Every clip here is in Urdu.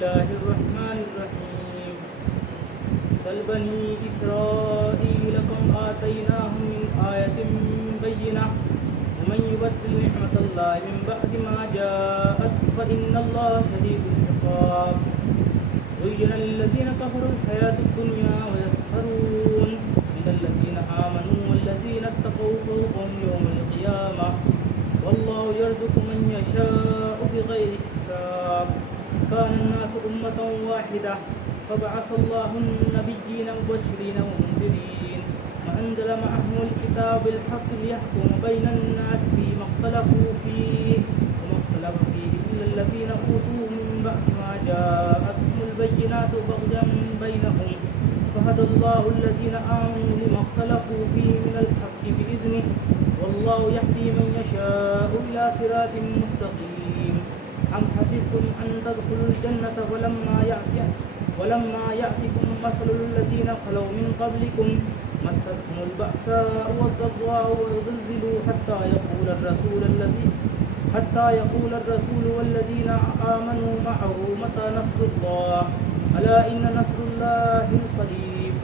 الله الرحمن الرحيم سل بني إسرائيل كم آتيناهم من آية بينة ومن يبدل نعمة الله من بعد ما جاءته فإن الله شديد العقاب زين للذين كفروا الحياة الدنيا ويسخرون من الذين آمنوا والذين اتقوا فوقهم يوم القيامة والله يرزق من يشاء بغير حساب كان الناس أمة واحدة فبعث الله النبيين مبشرين ومنذرين وأنزل معهم الكتاب بالحق ليحكم بين الناس فيما اختلفوا فيه وما اختلف فيه إلا الذين أوتوه من بعد ما جاءتهم البينات بغيا بينهم فهدى الله الذين آمنوا لما اختلفوا فيه من الحق بإذنه والله يهدي من يشاء إلى صراط مستقيم أم حسبتم أن تدخلوا الجنة ولما يأتكم مثل الذين خلوا من قبلكم مستهم البأساء والضراء وزلزلوا حتى يقول الرسول والذين آمنوا معه متى نصر الله ألا إن نصر الله قريب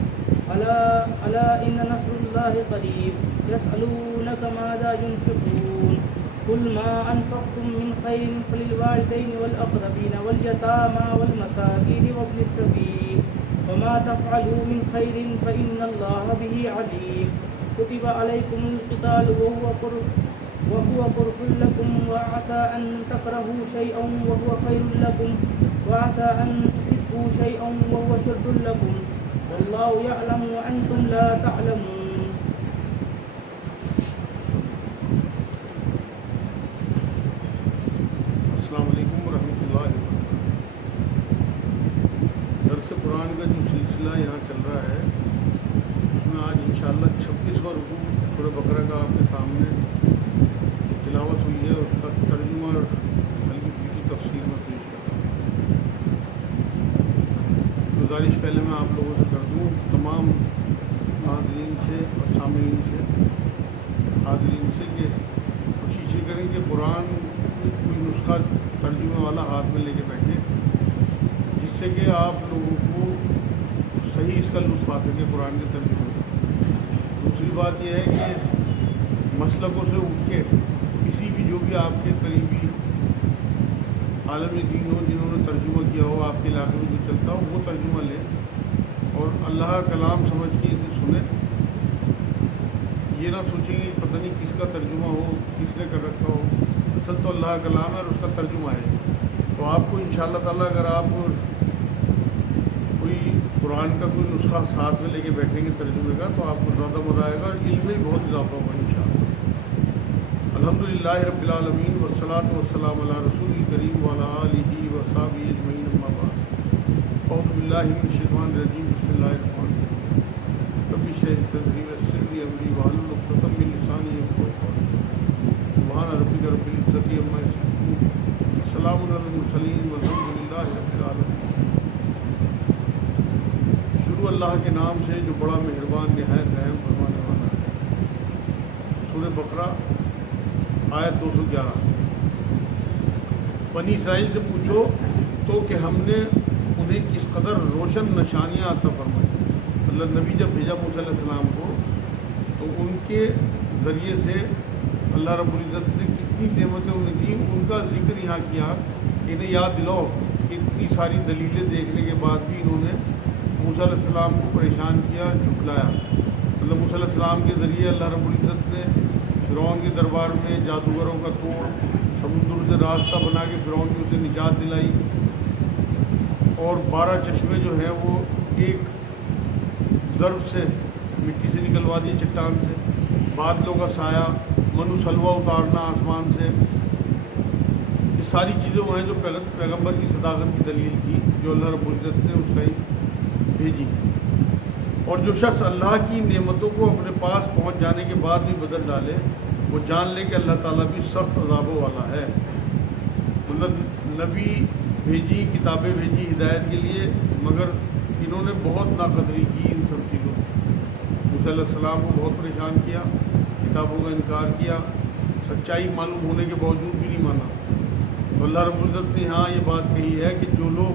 ألا إن نصر الله قريب يسألونك ماذا ينفقون قل ما أنفقتم من خير فللوالدين والأقربين واليتامى والمساكين وابن السبيل وما تفعلوا من خير فإن الله به عليم كتب عليكم القتال وهو كره لكم وعسى أن تكرهوا شيئا وهو خير لكم وعسى أن تحبوا شيئا وهو شر لكم والله يعلم وأنتم لا تعلمون السلام علیکم ورحمۃ اللہ وبرکاتہ۔ درس قرآن کا جو سلسلہ یہاں چل رہا ہے اس میں آج انشاءاللہ 26واں رکوع سورہ بقرہ کا آپ کے سامنے تلاوت ہوئی ہے، اس کا ترجمہ اور ہلکی پھلکی تفسیر میں پیش کر رہا ہوں۔ گزارش پہلے میں آپ لوگوں سے کر دوں، تمام حاضرین سے اور سامعین سے حاضرین سے کہ کوشش یہ کریں کہ قرآن کوئی نسخہ ترجمے والا ہاتھ میں لے کے بیٹھے جس سے کہ آپ لوگوں کو صحیح اس کا لطف آ سکے قرآن کے ترجمے میں۔ دوسری بات یہ ہے کہ مسلکوں سے اٹھ کے کسی بھی جو بھی آپ کے قریبی عالم دین ہو جنہوں نے ترجمہ کیا ہو، آپ کے علاقے میں جو چلتا ہو وہ ترجمہ لیں اور اللہ کا کلام سمجھ کے اسے سنیں۔ یہ نہ سوچیں کہ پتہ نہیں کس کا ترجمہ ہو، کس نے کر رکھا ہو، اصل تو اللہ کا کلام ہے اور اس کا ترجمہ ہے۔ تو آپ کو انشاءاللہ تعالیٰ اگر آپ کوئی قرآن کا کوئی نسخہ ساتھ میں لے کے بیٹھیں گے ترجمے کا تو آپ کو زیادہ مزہ آئے گا اور علم میں بہت اضافہ ہوگا انشاءاللہ۔ الحمدللہ رب العالمین والصلاۃ والسلام علی رسول الکریم وعلی آلہ وصحبہ اجمعین اما بعد۔ اعوذ باللہ من الشیطان الرجیم بسم اللہ الرحمن الرحیم۔ رب اشرح لي صدری ویسر لي امری واحلل عقدۃ من لسانی یفقهوا قولی۔ سبحان ربک رب العزۃ عما یصفون وسلام علی المرسلین والحمد للہ رب العالمین۔ شروع اللہ کے نام سے جو بڑا مہربان نہایت رحم فرمانے والا ہے۔ سورہ بقرہ آیت 211۔ بنی اسرائیل سے پوچھو تو کہ ہم نے انہیں کس قدر روشن نشانیاں عطا فرمائی۔ اللہ نبی جب بھیجا موسیٰ علیہ السلام کو تو ان کے ذریعے سے اللہ رب العزت نے کتنی نعمتیں انہیں دیں، ان کا ذکر یہاں کیا کہ انہیں یاد دلاؤ کہ اتنی ساری دلیلیں دیکھنے کے بعد بھی انہوں نے موسیٰ علیہ السلام کو پریشان کیا، جھٹلایا۔ مطلب موسیٰ علیہ السلام کے ذریعے اللہ رب العزت نے فرعون کے دربار میں جادوگروں کا توڑ، سمندر سے راستہ بنا کے فرعون کی اسے نجات دلائی، اور 12 چشمے جو ہیں وہ ایک ضرب سے مٹی سے نکلوا دیے چٹان سے، بادلوں کا سایہ، من و سلوہ اتارنا آسمان سے، یہ ساری چیزیں وہ ہیں جو پیغمبر کی صداقت کی دلیل تھی جو اللہ رب العزت نے اس ٹائم بھیجی۔ اور جو شخص اللہ کی نعمتوں کو اپنے پاس پہنچ جانے کے بعد بھی بدل ڈالے وہ جان لے کہ اللہ تعالیٰ بھی سخت عذابوں والا ہے۔ مطلب نبی بھیجی، کتابیں بھیجی ہدایت کے لیے، مگر انہوں نے بہت ناقدری کی ان سب چیزوں کو۔ موسیٰ علیہ السلام کو بہت پریشان کیا، کتابوں کا انکار کیا، سچائی معلوم ہونے کے باوجود بھی نہیں مانا۔ تو اللہ رب العزت نے یہاں یہ بات کہی ہے کہ جو لوگ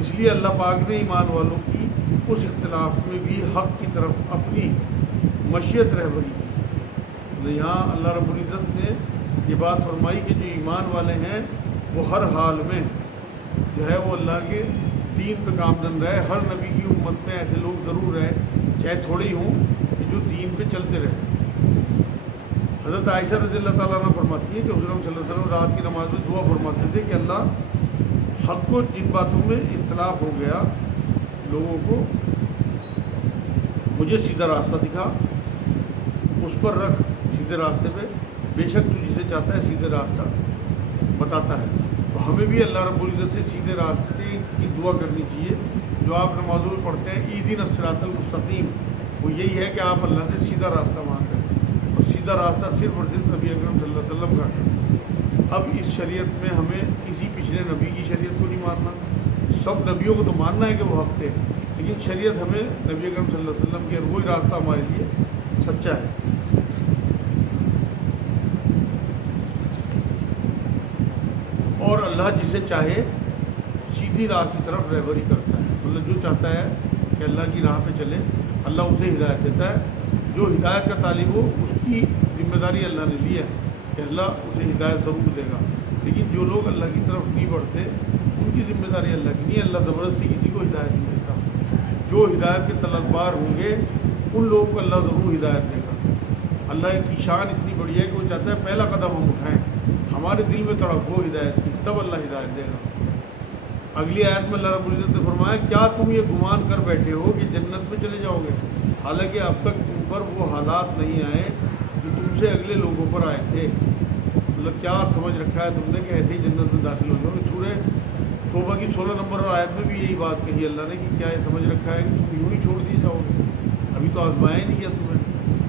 اس لیے اللہ پاک نے ایمان والوں کی اس اختلاف میں بھی حق کی طرف اپنی مشیت رہبری کی۔ یہاں اللہ رب العزت نے یہ بات فرمائی کہ جو ایمان والے ہیں وہ ہر حال میں جو ہے وہ اللہ کے دین پہ کامزن رہے۔ ہر نبی کی امت میں ایسے لوگ ضرور رہے، چاہے تھوڑے ہی ہوں، کہ جو دین پہ چلتے رہے۔ حضرت عائشہ رضی اللہ تعالیٰ عنہ فرماتی ہے کہ حضور صلی اللہ علیہ وسلم رات کی نماز میں دعا فرماتے تھے کہ اللہ حق کو جن باتوں میں اختلاف ہو گیا لوگوں کو، مجھے سیدھا راستہ دکھا، اس پر رکھ سیدھے راستے پہ، بے شک تو جسے چاہتا ہے سیدھے راستہ بتاتا ہے۔ تو ہمیں بھی اللہ رب العزت سے سیدھے راستے کی دعا کرنی چاہیے۔ جو آپ نمازوں میں پڑھتے ہیں اہدنا الصراط المستقیم، وہ یہی ہے کہ آپ اللہ سے سیدھا راستہ مانگ رہے ہیں، اور سیدھا راستہ صرف اور صرف نبی اکرم صلی اللہ علیہ وسلم کا ہے۔ اب اس شریعت میں ہمیں کسی پچھلے نبی کی شریعت کو نہیں ماننا، سب نبیوں کو تو ماننا ہے کہ وہ حق تھے، لیکن شریعت ہمیں نبی اکرم صلی اللہ علیہ وسلم کی وہی راستہ ہمارے لیے سچا ہے۔ اور اللہ جسے چاہے سیدھی راہ کی طرف رہبری کرتا ہے، مطلب جو چاہتا ہے کہ اللہ کی راہ پہ چلے اللہ اسے ہدایت دیتا ہے۔ جو ہدایت کا طالب ہو اس کی ذمہ داری اللہ نے لی ہے کہ اللہ اسے ہدایت ضرور دے گا، لیکن جو لوگ اللہ کی طرف نہیں بڑھتے ان کی ذمہ داری اللہ کی نہیں ہے۔ اللہ زبردستی کسی کو ہدایت نہیں دیتا۔ جو ہدایت کے طلبگار ہوں گے ان لوگوں کو اللہ ضرور ہدایت دے گا۔ اللہ کی شان اتنی بڑی ہے کہ وہ چاہتا ہے پہلا قدم ہم اٹھائیں، ہمارے دل میں تڑپ ہو ہدایت کی، تب اللہ ہدایت دے گا۔ اگلی آیت میں اللہ رب العزت نے فرمایا کیا تم یہ گمان کر بیٹھے ہو کہ جنت میں چلے جاؤ گے، حالانکہ اب تک تم پر وہ حالات نہیں آئے جو تم سے اگلے لوگوں پر آئے تھے۔ مطلب کیا سمجھ رکھا ہے تم نے کہ ایسے ہی جنت میں داخل ہو جاؤ گے۔ سورہ توبہ کی 16 نمبر آیت میں بھی یہی بات کہی اللہ نے کہ کیا یہ سمجھ رکھا ہے کہ تم یوں ہی چھوڑ دیے جاؤ گے، ابھی تو آزمایا ہی نہیں کیا تمہیں،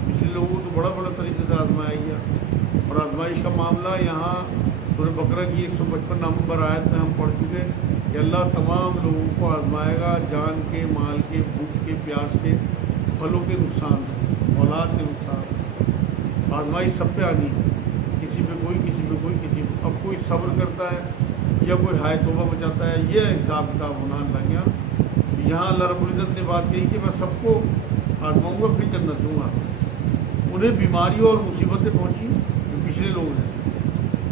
پچھلے لوگوں کو تو بڑا طریقے سے آزمایا گیا۔ اور آزمائش کا معاملہ یہاں سورہ بقرہ کی 155 نمبر آیت میں ہم پڑھ چکے کہ اللہ تمام لوگوں کو آزمائے گا، جان کے، مال کے، بھوک کے، پیاس کے، پھلوں کے نقصان سے، اولاد کے نقصان سے۔ آزمائش سب پہ آنی ہے، کسی پہ کوئی، کسی پہ کوئی، کسی پہ۔ اب کوئی صبر کرتا ہے یا کوئی ہائے توبہ بچاتا ہے، یہ حساب کتاب ہونا اللہ کے یہاں۔ یہاں اللہ رب العزت نے بات کہی کہ میں سب کو آزماؤں گا پھر جنت دوں گا۔ انہیں بیماریوں اور مصیبتیں پہنچی جو پچھلے لوگ ہیں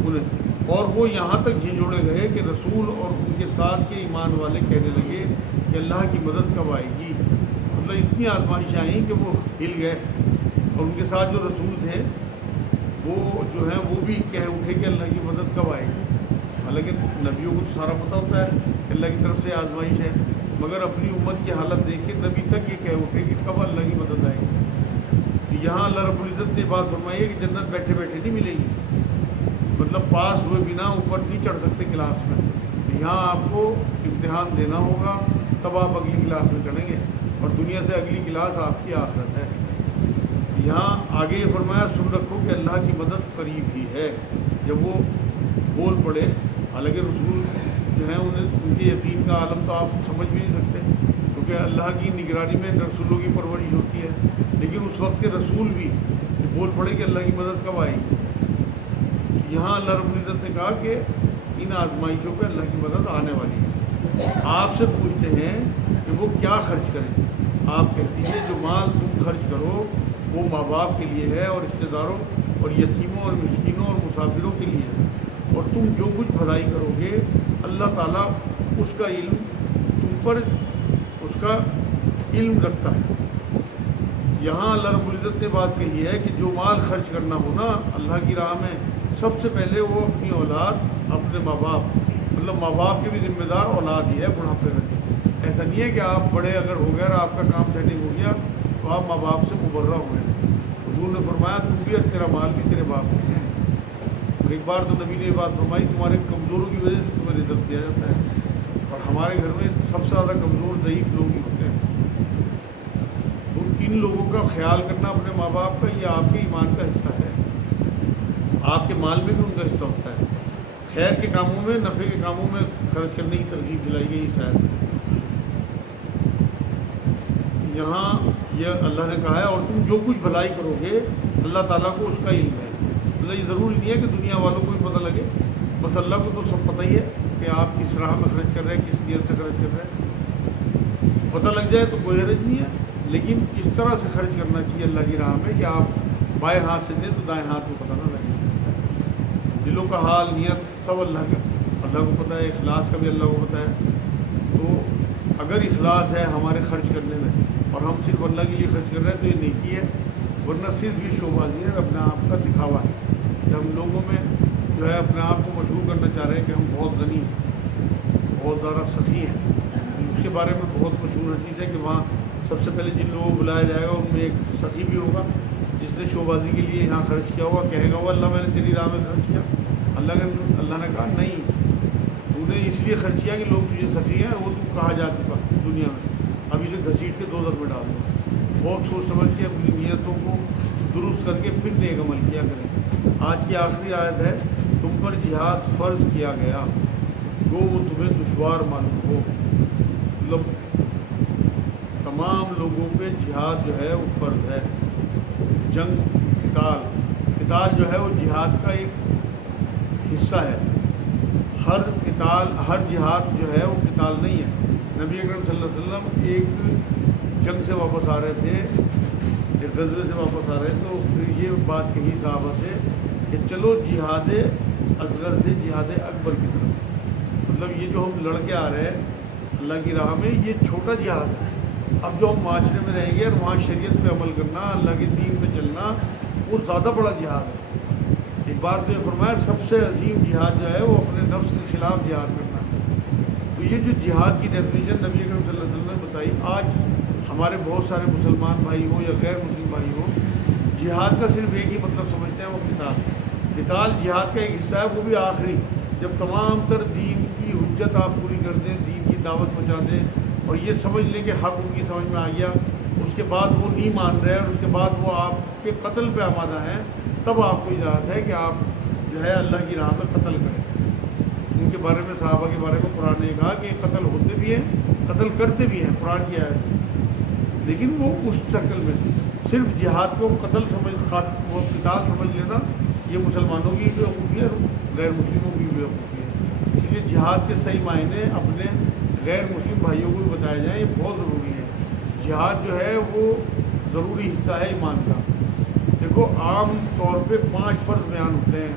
انہیں، اور وہ یہاں تک جھنجھوڑے گئے کہ رسول اور ان کے ساتھ کے ایمان والے کہنے لگے کہ اللہ کی مدد کب آئے گی۔ مطلب اتنی آزمائشیں آئیں کہ وہ ہل گئے، اور ان کے ساتھ جو رسول تھے وہ جو ہیں وہ بھی کہہ اٹھے کہ اللہ کی مدد کب آئے گی۔ حالانکہ نبیوں کو تو سارا پتہ ہوتا ہے کہ اللہ کی طرف سے آزمائش ہے، مگر اپنی امت کی حالت دیکھ کے نبی تک یہ کہہ اٹھے کہ کب اللہ کی مدد آئے گی۔ یہاں اللہ رب العزت نے بات فرمائی ہے کہ جنت بیٹھے بیٹھے نہیں ملے گی، مطلب پاس ہوئے بنا اوپر نہیں چڑھ سکتے کلاس میں، یہاں آپ کو امتحان دینا ہوگا تب آپ اگلی کلاس میں چڑھیں گے، اور دنیا سے اگلی کلاس آپ کی آخرت ہے۔ یہاں آگے یہ فرمایا سن رکھو کہ اللہ کی مدد قریب ہی ہے۔ جب وہ بول پڑے، حالانکہ رسول جو ہیں ان کے یقین کا عالم تو آپ سمجھ بھی نہیں سکتے، کیونکہ اللہ کی نگرانی میں رسولوں کی پرورش ہوتی ہے، لیکن اس وقت کے رسول بھی بول پڑے کہ اللہ کی مدد کب آئے گی۔ یہاں اللہ رب العزت نے کہا کہ ان آزمائشوں پہ اللہ کی مدد آنے والی ہے۔ آپ سے پوچھتے ہیں کہ وہ کیا خرچ کریں، آپ کہتی ہیں جو مال تم خرچ کرو وہ ماں باپ کے لیے ہے، اور رشتہ داروں اور یتیموں اور مسکینوں اور مسافروں کے لیے ہے، اور تم جو کچھ بھلائی کرو گے اللہ تعالیٰ اس کا علم تم پر اس کا علم رکھتا ہے۔ یہاں اللہ رب العزت نے بات کہی ہے کہ جو مال خرچ کرنا ہو نا اللہ کی راہ میں، سب سے پہلے وہ اپنی اولاد، اپنے ماں باپ، مطلب ماں باپ کے بھی ذمہ دار اولاد ہی ہے بڑھاپے میں۔ ایسا نہیں ہے کہ آپ بڑے اگر ہو گئے اور آپ کا کام سیٹنگ ہو گیا تو آپ ماں باپ سے مبرہ ہوئے۔ حضور نے فرمایا تم بھی اور تیرا مال بھی تیرے باپ کے ہیں۔ اور ایک بار تو نبی نے یہ بات فرمائی تمہارے کمزوروں کی وجہ سے تمہیں رزق دیا جاتا ہے، اور ہمارے گھر میں سب سے زیادہ کمزور ضعیف لوگ ہی ہوتے ہیں۔ تو ان لوگوں کا خیال کرنا اپنے ماں باپ کا یہ آپ کے ایمان کا حصہ ہے، آپ کے مال میں بھی ان کا حصہ ہوتا ہے۔ خیر کے کاموں میں، نفع کے کاموں میں خرچ کرنے کی ترغیب دلائی گئی شاید۔ یہاں یہ اللہ نے کہا ہے اور تم جو کچھ بھلائی کرو گے اللہ تعالیٰ کو اس کا علم ہے۔ مطلب یہ ضروری نہیں ہے کہ دنیا والوں کو بھی پتہ لگے، بس اللہ کو تو سب پتہ ہی ہے کہ آپ کس راہ میں خرچ کر رہے ہیں، کس نیت سے خرچ کر رہے ہیں، پتہ لگ جائے تو کوئی حرج نہیں ہے، لیکن اس طرح سے خرچ کرنا چاہیے اللہ کی راہ میں کہ آپ بائیں ہاتھ سے دیں تو دائیں ہاتھ کو پتہ نہ لگے۔ دلوں کا حال، نیت سب اللہ کو پتہ ہے، اخلاص کا بھی اللہ کو پتہ ہے۔ تو اگر اخلاص ہے ہمارے خرچ کرنے میں اور ہم صرف اللہ کے لیے خرچ کر رہے ہیں تو یہ نیکی ہے، ورنہ صرف یہ شو بازی ہے، اپنے آپ کا دکھاوا ہے کہ ہم لوگوں میں جو ہے اپنے آپ کو مشہور کرنا چاہ رہے ہیں کہ ہم بہت غنی ہیں، بہت زیادہ سخی ہیں۔ اس کے بارے میں بہت مشہور حدیث ہے کہ وہاں سب سے پہلے جن لوگوں کو بلایا جائے گا ان میں ایک سخی بھی ہوگا جس نے شو بازی کے لیے یہاں خرچ کیا ہوا، کہے گا وہ اللہ میں نے تیری راہ میں خرچ کیا۔ اللہ نے کہا نہیں، تو نے اس لیے خرچ کیا کہ لوگ تجھے سخی ہیں، وہ تو کہا جا چکا دنیا میں، اب اسے گھسیٹ کے دوزخ میں ڈال دو۔ بہت سوچ سمجھ کے اپنی نیتوں کو درست کر کے پھر نیک عمل کیا کریں۔ آج کی آخری آیت ہے، تم پر جہاد فرض کیا گیا گو وہ تمہیں دشوار معلوم ہو۔ مطلب تمام لوگوں پہ جہاد جو ہے وہ فرض ہے۔ جنگ، قتال جو ہے وہ جہاد کا ایک حصہ ہے۔ ہر جہاد جو ہے وہ قتال نہیں ہے۔ نبی اکرم صلی اللہ علیہ وسلم ایک جنگ سے واپس آ رہے تھے، ایک غزوے سے واپس آ رہے تو پھر یہ بات کہی صحابہ سے کہ چلو جہاد اصغر سے جہاد اکبر کی طرف، مطلب یہ جو ہم لڑ کے آ رہے ہیں اللہ کی راہ میں یہ چھوٹا جہاد ہے۔ اب جو ہم معاشرے میں رہیں گے اور وہاں شریعت پہ عمل کرنا، اللہ کے دین پہ چلنا، وہ زیادہ بڑا جہاد ہے۔ ایک بار تو یہ فرمایا سب سے عظیم جہاد جو ہے وہ اپنے نفس کے خلاف جہاد کرنا ہے۔ تو یہ جو جہاد کی ڈیفینیشن نبی اکرم صلی اللہ علیہ وسلم نے بتائی، آج ہمارے بہت سارے مسلمان بھائی ہوں یا غیر مسلم بھائی ہوں، جہاد کا صرف ایک ہی مطلب سمجھتے ہیں، وہ قتال جہاد کا ایک حصہ ہے، وہ بھی آخری، جب تمام تر دین کی حجت آپ پوری کر دیں، دین کی دعوت پہنچا دیں اور یہ سمجھ لیں کہ حق ان کی سمجھ میں آ گیا، اس کے بعد وہ نہیں مان رہے اور اس کے بعد وہ آپ کے قتل پہ آمادہ ہیں، تب آپ کو اجازت ہے کہ آپ جو ہے اللہ کی راہ میں قتل کریں۔ ان کے بارے میں، صحابہ کے بارے میں قرآن نے کہا کہ قتل ہوتے بھی ہیں، قتل کرتے بھی ہیں، قرآن کی آیت، لیکن وہ اس شکل میں صرف جہاد کو قتل وہ قتال سمجھ لینا یہ مسلمانوں کی بیوقوفی ہے اور غیر مسلموں کی بیوقوفی ہے۔ اس لیے جہاد کے صحیح معنی اپنے غیر مسلم بھائیوں کو بھی بتائے جائیں، یہ بہت ضروری ہے۔ جہاد جو ہے وہ ضروری حصہ ہے ایمان کا۔ دیکھو عام طور پہ 5 فرض بیان ہوتے ہیں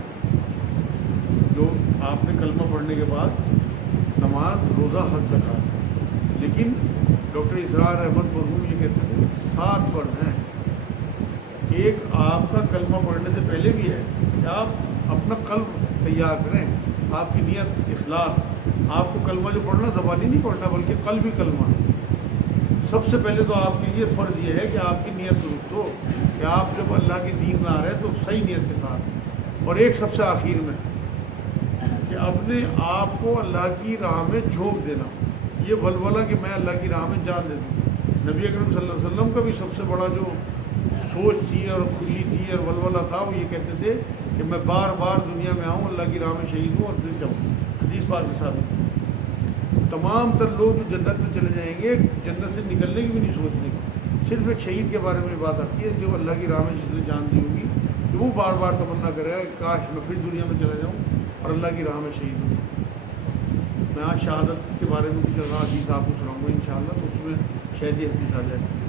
جو آپ نے کلمہ پڑھنے کے بعد نماز، روزہ، حج، زکات، لیکن ڈاکٹر اسرار احمد مرحوم یہ کہتے تھے 7 فرض ہیں۔ ایک آپ کا کلمہ پڑھنے سے پہلے بھی ہے کہ آپ اپنا قلب تیار کریں، آپ کی نیت، اخلاص۔ آپ کو کلمہ جو پڑھنا زبانی نہیں پڑھنا بلکہ قلبی کلمہ۔ سب سے پہلے تو آپ کے لیے فرض یہ ہے کہ آپ کی نیت درست ہو، کہ آپ جب اللہ کے دین میں آ رہے ہیں تو صحیح نیت کے ساتھ۔ اور ایک سب سے آخر میں کہ اپنے آپ کو اللہ کی راہ میں جھونک دینا، یہ ولولہ کہ میں اللہ کی راہ میں جان دے دوں۔ نبی اکرم صلی اللہ علیہ وسلم کا بھی سب سے بڑا جو سوچ تھی اور خوشی تھی اور ولولہ تھا، وہ یہ کہتے تھے کہ میں بار بار دنیا میں آؤں، اللہ کی راہ میں شہید ہوں اور پھر جاؤں۔ حدیث پاک سے ثابت ہے۔ تمام تر لوگ جو جنت میں چلے جائیں گے، جنت سے نکلنے کی بھی نہیں سوچنے کی، صرف ایک شہید کے بارے میں بات آتی ہے جو اللہ کی راہ میں جس نے جان دی ہوگی کہ وہ بار بار تمنا کرے گا کاش میں پھر دنیا میں چلا جاؤں اور اللہ کی راہ میں شہید ہوں۔ میں آج شہادت کے بارے میں کچھ حدیث آپ کو سناؤں گا انشاءاللہ، تو اس میں شاید یہ حدیث آ جائے۔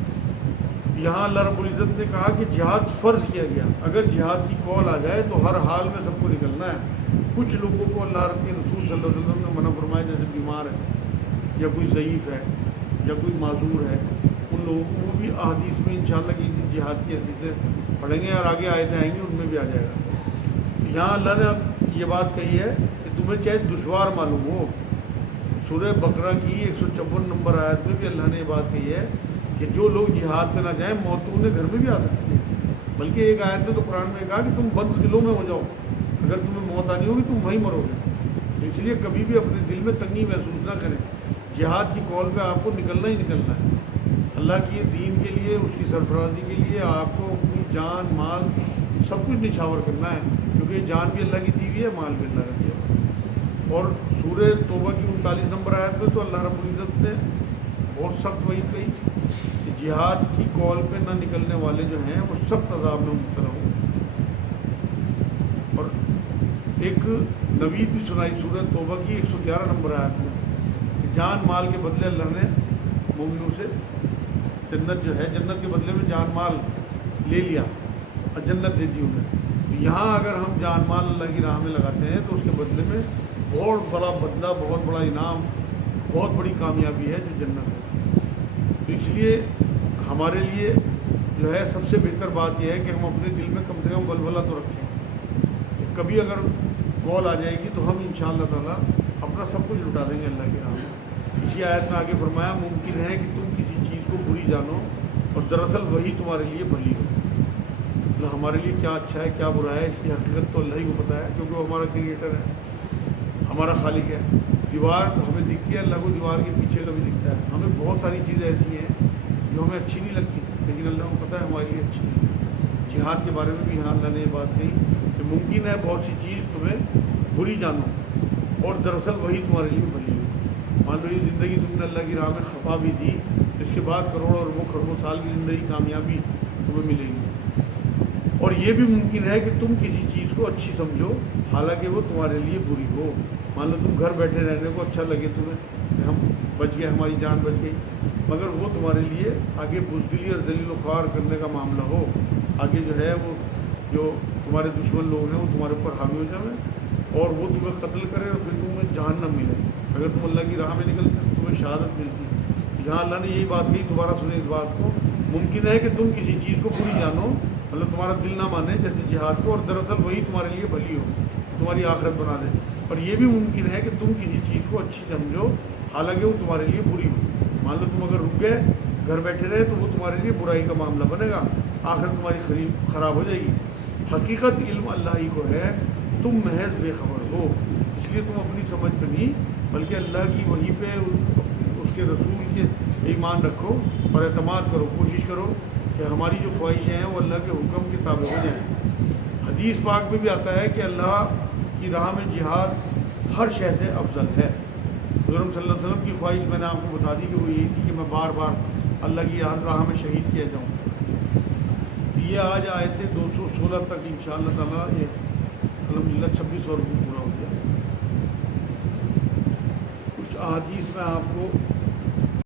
یہاں اللہ رب العزت نے کہا کہ جہاد فرض کیا گیا، اگر جہاد کی کال آ جائے تو ہر حال میں سب کو نکلنا ہے۔ کچھ لوگوں کو اللہ کے رسول صلی اللہ علیہ وسلم نے منع فرمایا، جیسے بیمار ہے یا کوئی ضعیف ہے یا کوئی معذور ہے، ان لوگوں کو وہ بھی احادیث میں انشاءاللہ کی جہاد کی حدیثیں پڑھیں گے اور آگے آیتیں آئیں گی ان میں بھی آ جائے گا۔ یہاں اللہ نے اب یہ بات کہی ہے کہ تمہیں چاہے دشوار معلوم ہو۔ سورہ بقرہ کی 154 نمبر آیت میں بھی اللہ نے یہ بات کہی ہے کہ جو لوگ جہاد پہ نہ جائیں موت تو انہیں گھر میں بھی آ سکتی ہے، بلکہ ایک آیت میں تو قرآن میں کہا کہ تم بند قلعوں میں ہو جاؤ، اگر تمہیں موت آنی ہوگی تم وہیں مرو گے۔ اس لیے کبھی بھی اپنے دل میں تنگی محسوس نہ کریں، جہاد کی کال پہ آپ کو نکلنا ہی نکلنا ہے۔ اللہ کی دین کے لیے، اس کی سرفرازی کے لیے آپ کو اپنی جان، مال سب کچھ نچھاور کرنا ہے، کیونکہ جان بھی اللہ کی دی ہوئی ہے، مال بھی اللہ کا دیا ہوا ہے۔ اور سورہ توبہ کی 39 نمبر آیت میں تو اللہ رب العزت نے بہت سخت وعید کہی کہ جہاد کی کال پہ نہ نکلنے والے جو ہیں وہ سخت عذاب میں مبتلا ہوں۔ اور ایک نوید بھی سنائی سورۃ توبہ کی 111 نمبر آیت میں کہ جان مال کے بدلے اللہ نے مومنوں سے جنت جو ہے، جنت کے بدلے میں جان مال لے لیا اور جنت دے دی انہیں۔ یہاں اگر ہم جان مال اللہ کی راہ میں لگاتے ہیں تو اس کے بدلے میں بہت بڑا بدلہ، بہت بڑا انعام، بہت بڑی کامیابی ہے جو جنت ہے۔ تو اس لیے ہمارے لیے جو ہے سب سے بہتر بات یہ ہے کہ ہم اپنے دل میں کم سے کم ولولہ تو رکھیں کہ کبھی اگر کال آ جائے گی تو ہم انشاءاللہ تعالیٰ اپنا سب کچھ لٹا دیں گے اللہ کی راہ میں۔ اسی آیت میں آگے فرمایا ممکن ہے کہ تم کسی چیز کو بری جانو اور دراصل وہی تمہارے لیے بھلی ہو۔ اللہ ہمارے لیے کیا اچھا ہے کیا برا ہے اس کی حقیقت تو اللہ ہی کو پتہ ہے، کیونکہ وہ ہمارا کریٹر ہے، ہمارا خالق ہے۔ دیوار ہمیں دکھتی ہے، اللہ کو دیوار کے پیچھے کا بھی دکھتا ہے۔ ہمیں بہت ساری چیزیں ایسی ہیں جو ہمیں اچھی نہیں لگتی لیکن اللہ کو پتہ ہے ہمارے لیے اچھی ہے۔ جہاد کے بارے میں بھی یہاں اللہ نے یہ بات کہی کہ ممکن ہے بہت سی چیز تمہیں بری جانو اور دراصل وہی تمہارے لیے بھلی ہو۔ مان لو یہ زندگی تم نے اللہ کی راہ میں خفا بھی دی، اس کے بعد کروڑوں اور وہ خربوں سال کی زندگی کامیابی تمہیں ملے گی۔ اور یہ بھی ممکن ہے کہ تم کسی چیز کو اچھی سمجھو حالانکہ وہ تمہارے لیے بری ہو۔ مان لو تم گھر بیٹھے رہنے کو اچھا لگے تمہیں کہ ہم بچ گئے، ہماری جان بچ گئی، مگر وہ تمہارے لیے آگے بزدلی اور ذلیل و خوار کرنے کا معاملہ ہو، آگے جو ہے وہ جو تمہارے دشمن لوگ ہیں وہ تمہارے اوپر حاوی ہو جائیں اور وہ تمہیں قتل کرے اور پھر تمہیں جہنم ملے۔ اگر تم اللہ کی راہ میں نکلتے تو تمہیں شہادت ملتی۔ یہاں اللہ نے یہی بات کہی، دوبارہ سنیں اس بات کو، ممکن ہے کہ تم کسی چیز کو بری جانو، مطلب تمہارا دل نہ مانے جیسے جہاد کو، اور دراصل وہی تمہارے لیے بھلی ہو، تمہاری آخرت بنا دے۔ اور یہ بھی ممکن ہے کہ تم کسی چیز کو اچھی سمجھو حالانکہ وہ تمہارے لیے بری ہو۔ مان لو تم اگر رک گئے، گھر بیٹھے رہے تو وہ تمہارے لیے برائی کا معاملہ بنے گا، آخرت تمہاری خراب ہو جائے گی۔ حقیقت علم اللہ ہی کو ہے، تم محض بے خبر ہو، اس لیے تم اپنی سمجھ پہ نہیں بلکہ اللہ کی وحی پہ، اس کے رسول کے ایمان رکھو اور اعتماد کرو، کوشش کرو کہ ہماری جو خواہشیں ہیں وہ اللہ کے حکم کے تابع ہو جائیں۔ حدیث پاک میں بھی آتا ہے کہ اللہ کی راہ میں جہاد ہر شے سے افضل ہے۔ حضرت صلی اللہ علیہ وسلم کی خواہش میں نے آپ کو بتا دی کہ وہ یہی تھی کہ میں بار بار اللہ کی راہ میں شہید کیا جاؤں۔ یہ آج آیت 216 تک انشاءاللہ تعالیٰ یہ الحمدللہ 2600 روپے پورا ہو گیا۔ کچھ احادیث میں آپ کو